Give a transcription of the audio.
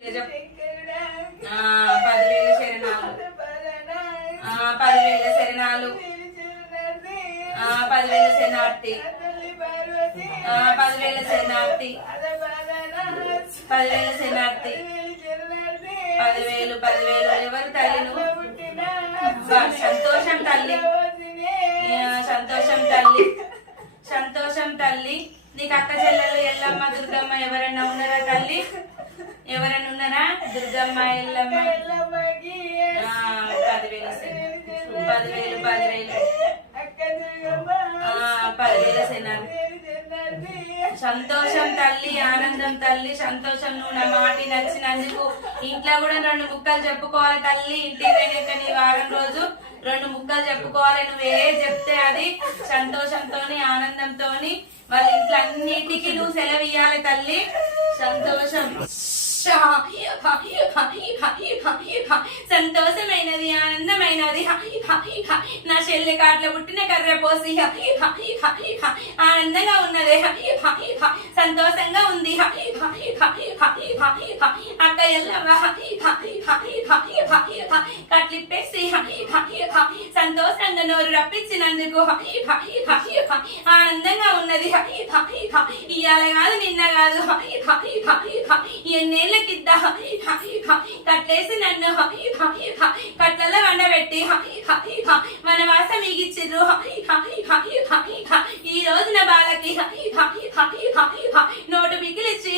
10,000 శరణాలు, 10,000 శరణాలు, 10,000 శరణార్థి, 10,000 శరణార్థి, 10,000 శరణార్థి, 10,000 ఎవరు తల్లి నువ్వు? సంతోషం తల్లి, సంతోషం తల్లి, సంతోషం తల్లి. నీకు అక్క చెల్లెలు ఎల్లమ్మ దుర్గమ్మ ఎవరైనా ఉన్నారా తల్లి? ఎవరైనా ఉన్నారా? దుర్గమ్మ ఎల్లమ్మ 10,000 శనాలు. సంతోషం తల్లి, ఆనందం తల్లి, సంతోషం. నువ్వు నా మాట నచ్చినందుకు ఇంట్లో కూడా 2 ముక్కలు చెప్పుకోవాలి తల్లి. ఇంటికి పోయినాక నీ వారం రోజు 2 ముక్కలు చెప్పుకోవాలి. నువ్వే చెప్తే అది సంతోషంతోని ఆనందంతోని వాళ్ళ ఇంట్లో అన్నిటికీ నువ్వు సెలవు ఇయ్యాలి తల్లి. సంతోషం సంతోషమైనది, ఆనందమైనది. నా చెల్లి కాట్ల పుట్టిన కర్ర పోసి ఆనందంగా ఉన్నది, సంతోషంగా ఉంది. అక్క ఎల్లమ్మ కట్లిప్పేసి సంతోషంగా నోరు రప్పించినందుకు ఆనందంగా ఉన్నది. ఇవాళ కాదు నిన్న కాదు, ఎన్నేళ్ళకిద్దా కట్లేసి నన్ను కట్లలో వండబెట్టి వనవాసం మిగిచ్చిర్రు. ఈ రోజున బాలకి నోటు మిగిలిచ్చి